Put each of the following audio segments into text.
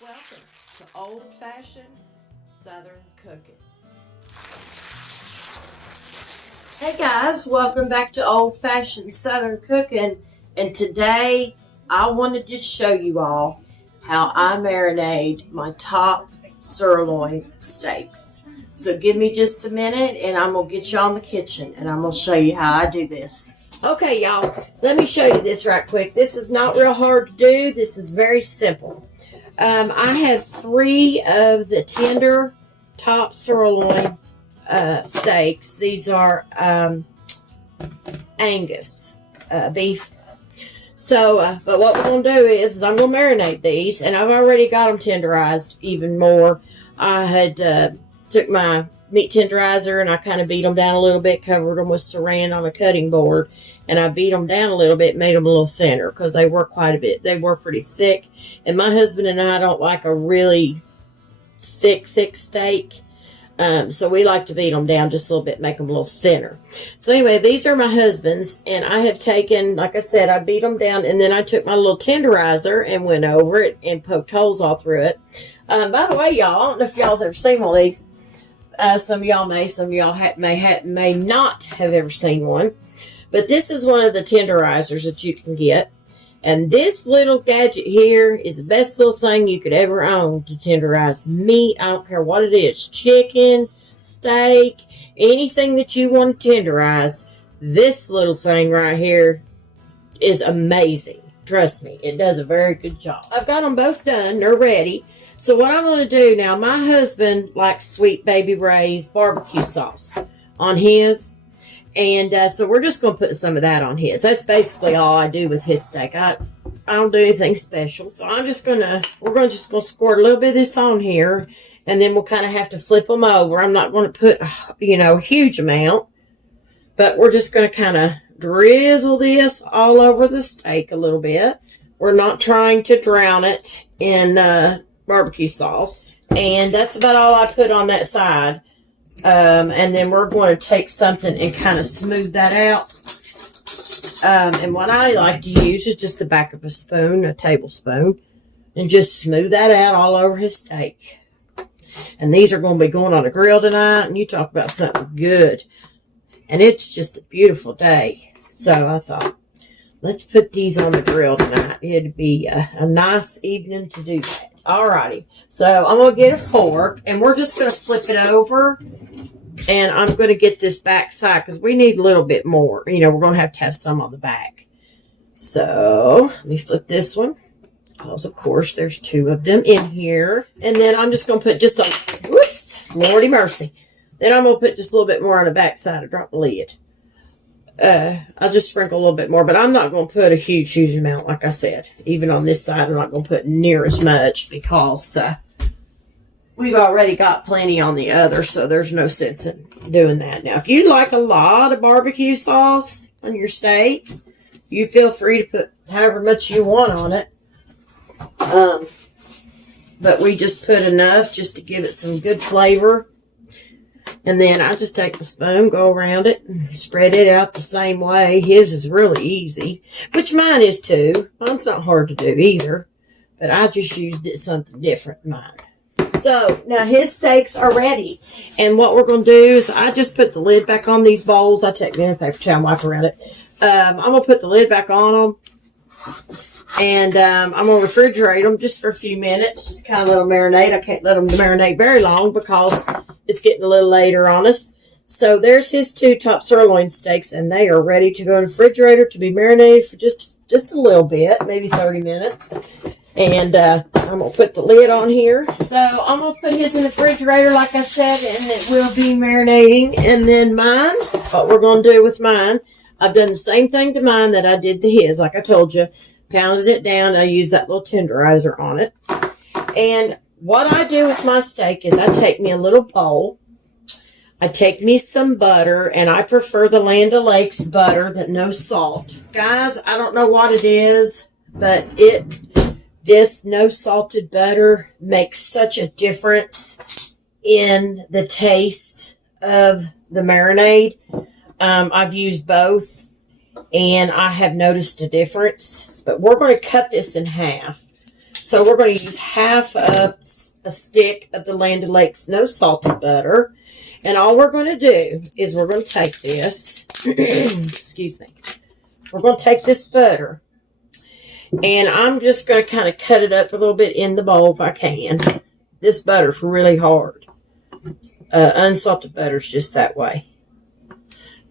Welcome to old-fashioned Southern cooking. Hey guys, welcome back to old-fashioned Southern cooking. And today I wanted to show you all how I marinate my top sirloin steaks. So give me just a minute and I'm going to get you on the kitchen and I'm going to show you how I do this. Okay, y'all, let me show you this right quick. This is not real hard to do. This is very simple. I have 3 of the tender top sirloin steaks. These are Angus beef. So, but what we're going to do is I'm going to marinate these, and I've already got them tenderized even more. I had took my meat tenderizer and I kind of beat them down a little bit, covered them with saran on a cutting board, and I beat them down a little bit, made them a little thinner because they were quite a bit. They were pretty thick, and my husband and I don't like a really thick steak. So we like to beat them down just a little bit, make them a little thinner. So anyway, these are my husband's, and I have taken, like I said, I beat them down, and then I took my little tenderizer and went over it and poked holes all through it. By the way, y'all, I don't know if y'all's ever seen one of these. Some of y'all may, some of y'all may not have ever seen one. But this is one of the tenderizers that you can get. And this little gadget here is the best little thing you could ever own to tenderize meat. I don't care what it is. Chicken, steak, anything that you want to tenderize. This little thing right here is amazing. Trust me, it does a very good job. I've got them both done. They're ready. So what I'm going to do now, my husband likes Sweet Baby Ray's barbecue sauce on his. And so we're just going to put some of that on his. That's basically all I do with his steak. I don't do anything special. So we're just going to squirt a little bit of this on here. And then we'll kind of have to flip them over. I'm not going to put, a huge amount. But we're just going to kind of drizzle this all over the steak a little bit. We're not trying to drown it in barbecue sauce. And that's about all I put on that side. And then we're going to take something and kind of smooth that out. And what I like to use is just the back of a spoon, a tablespoon, and just smooth that out all over his steak. And these are going to be going on a grill tonight, and you talk about something good. And it's just a beautiful day. So I thought, let's put these on the grill tonight. It'd be a nice evening to do that. Alrighty, so I'm going to get a fork, and we're just going to flip it over, and I'm going to get this back side, because we need a little bit more. We're going to have some on the back. So, let me flip this one, because, of course, there's 2 of them in here. And then I'm just going to put just a, whoops, Lordy mercy. Then I'm going to put just a little bit more on the back side and drop the lid. I'll just sprinkle a little bit more, but I'm not going to put a huge amount, like I said. Even on this side, I'm not going to put near as much because we've already got plenty on the other, so there's no sense in doing that. Now, if you like a lot of barbecue sauce on your steak, you feel free to put however much you want on it. But we just put enough just to give it some good flavor. And then I just take my spoon, go around it, and spread it out the same way. His is really easy, which mine is too. Mine's not hard to do either, but I just used something different in mine. So now his steaks are ready. And what we're going to do is I just put the lid back on these bowls. I take a paper towel and wipe around it. I'm going to put the lid back on them. And I'm going to refrigerate them just for a few minutes. Just kind of let them marinate. I can't let them marinate very long because it's getting a little later on us. So there's his 2 top sirloin steaks, and they are ready to go in the refrigerator to be marinated for just a little bit, maybe 30 minutes. And I'm going to put the lid on here. So I'm going to put his in the refrigerator, like I said, and it will be marinating. And then mine, what we're going to do with mine, I've done the same thing to mine that I did to his, like I told you. Pounded it down. I use that little tenderizer on it. And what I do with my steak is I take me a little bowl. I take me some butter, and I prefer the Land O'Lakes butter that no salt. Guys, I don't know what it is, but this no salted butter makes such a difference in the taste of the marinade. I've used both. And I have noticed a difference. But we're going to cut this in half. So we're going to use half a stick of the Land O'Lakes no salted butter. And all we're going to do is we're going to take this, excuse me, we're going to take this butter, and I'm just going to kind of cut it up a little bit in the bowl if I can. This butter's really hard. Unsalted butter's just that way.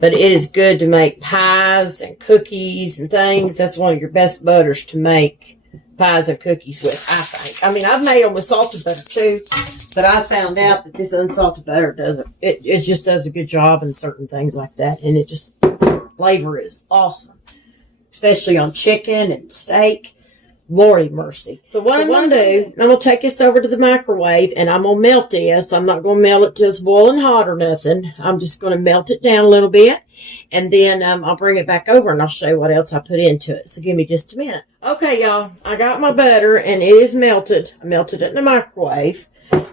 But it is good to make pies and cookies and things. That's one of your best butters to make pies and cookies with, I think. I mean, I've made them with salted butter too, but I found out that this unsalted butter it just does a good job in certain things like that. And it just, the flavor is awesome, especially on chicken and steak. Lordy mercy. So what I'm going to do, I'm going to take this over to the microwave and I'm going to melt this. I'm not going to melt it till it's boiling hot or nothing. I'm just going to melt it down a little bit. And then I'll bring it back over and I'll show you what else I put into it. So give me just a minute. Okay, y'all. I got my butter and it is melted. I melted it in the microwave.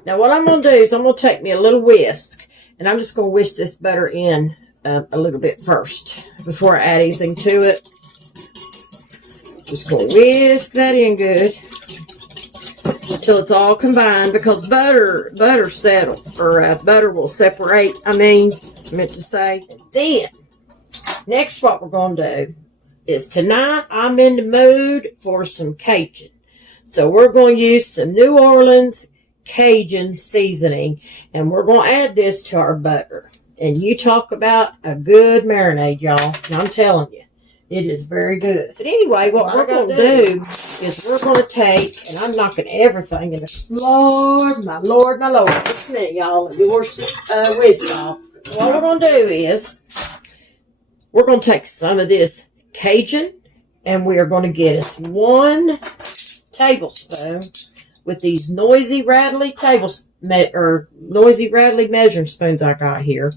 Now what I'm going to do is I'm going to take me a little whisk. And I'm just going to whisk this butter in a little bit first before I add anything to it. Just going to whisk that in good until it's all combined, because butter will separate. I meant to say. And then, next what we're going to do is tonight I'm in the mood for some Cajun. So we're going to use some New Orleans Cajun seasoning, and we're going to add this to our butter. And you talk about a good marinade, y'all. And I'm telling you. It is very good. But anyway, what we're going to do is we're going to take, and I'm knocking everything in the, Lord, my Lord, my Lord. Just a minute, y'all. Let me wash this whisk off. What we're going to do is we're going to take some of this Cajun, and we are going to get us 1 tablespoon with these noisy, rattly measuring spoons I got here.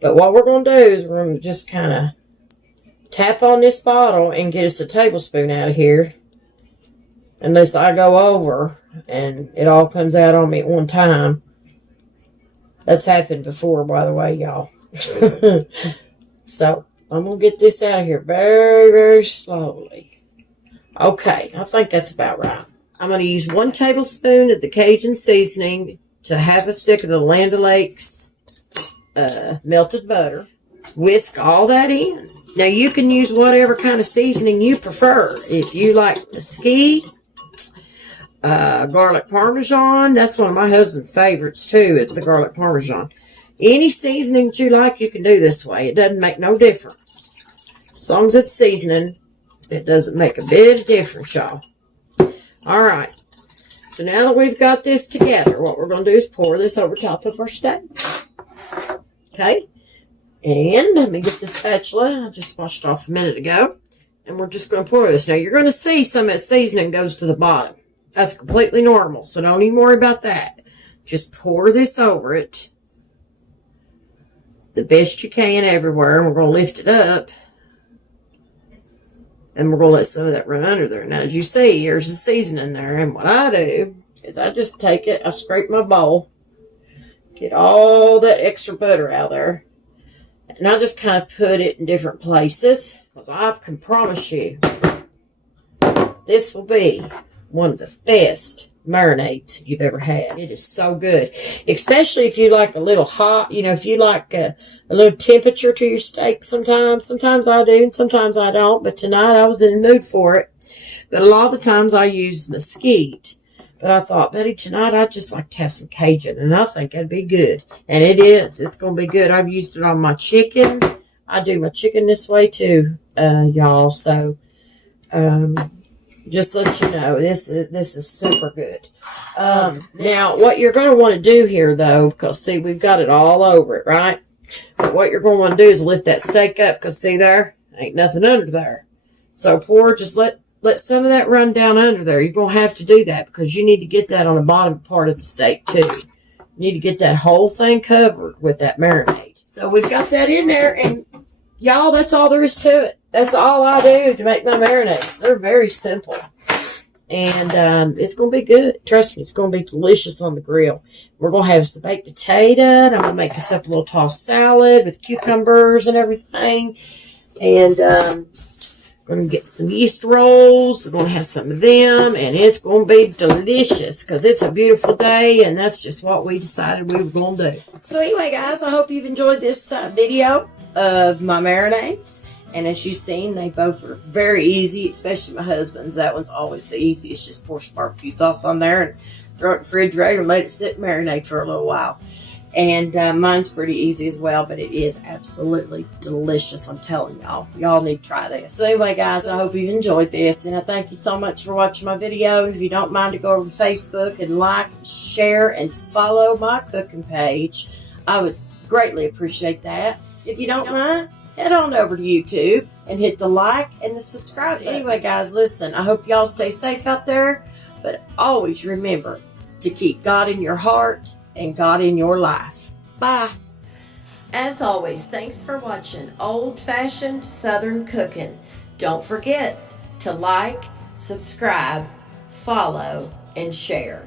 But what we're going to do is we're going to just kind of tap on this bottle and get us a tablespoon out of here. Unless I go over and it all comes out on me at one time. That's happened before, by the way, y'all. So, I'm going to get this out of here very, very slowly. Okay, I think that's about right. I'm going to use 1 tablespoon of the Cajun seasoning to half a stick of the Land O'Lakes melted butter. Whisk all that in. Now, you can use whatever kind of seasoning you prefer. If you like mesquite, garlic parmesan, that's one of my husband's favorites, too, is the garlic parmesan. Any seasoning that you like, you can do this way. It doesn't make no difference. As long as it's seasoning, it doesn't make a bit of difference, y'all. All right. So now that we've got this together, what we're going to do is pour this over top of our steak. Okay? And let me get the spatula. I just washed off a minute ago. And we're just going to pour this. Now, you're going to see some of that seasoning goes to the bottom. That's completely normal, so don't even worry about that. Just pour this over it the best you can everywhere. And we're going to lift it up. And we're going to let some of that run under there. Now, as you see, there's the seasoning there. And what I do is I just take it, I scrape my bowl, get all that extra butter out there. And I just kind of put it in different places. Because I can promise you, this will be one of the best marinades you've ever had. It is so good. Especially if you like a little hot, if you like a little temperature to your steak sometimes. Sometimes I do and sometimes I don't. But tonight I was in the mood for it. But a lot of the times I use mesquite. But I thought, Betty, tonight I'd just like to have some Cajun. And I think that'd be good. And it is. It's going to be good. I've used it on my chicken. I do my chicken this way too, y'all. So, just let you know, this is super good. Now, what you're going to want to do here, though, because, see, we've got it all over it, right? But what you're going to want to do is lift that steak up, because, see there? Ain't nothing under there. So, just let some of that run down under there. You're going to have to do that, because you need to get that on the bottom part of the steak, too. You need to get that whole thing covered with that marinade. So, we've got that in there, and, y'all, that's all there is to it. That's all I do to make my marinades. They're very simple. And it's going to be good. Trust me, it's going to be delicious on the grill. We're going to have some baked potato. And I'm going to make us up a little tossed salad with cucumbers and everything. And, of Going to get some yeast rolls. We're going to have some of them, and it's going to be delicious because it's a beautiful day, and that's just what we decided we were going to do. So anyway, guys, I hope you've enjoyed this video of my marinades. And as you've seen, they both are very easy, especially my husband's. That one's always the easiest. Just pour some barbecue sauce on there and throw it in the refrigerator and let it sit and marinate for a little while. And mine's pretty easy as well, but it is absolutely delicious. I'm telling y'all. Y'all need to try this. So anyway, guys, I hope you've enjoyed this. And I thank you so much for watching my video. If you don't mind to go over to Facebook and like, share, and follow my cooking page, I would greatly appreciate that. If you don't mind, head on over to YouTube and hit the like and the subscribe button. Anyway, guys, listen, I hope y'all stay safe out there, but always remember to keep God in your heart and God in your life. Bye. As always, thanks for watching Old Fashioned Southern Cooking. Don't forget to like, subscribe, follow, and share.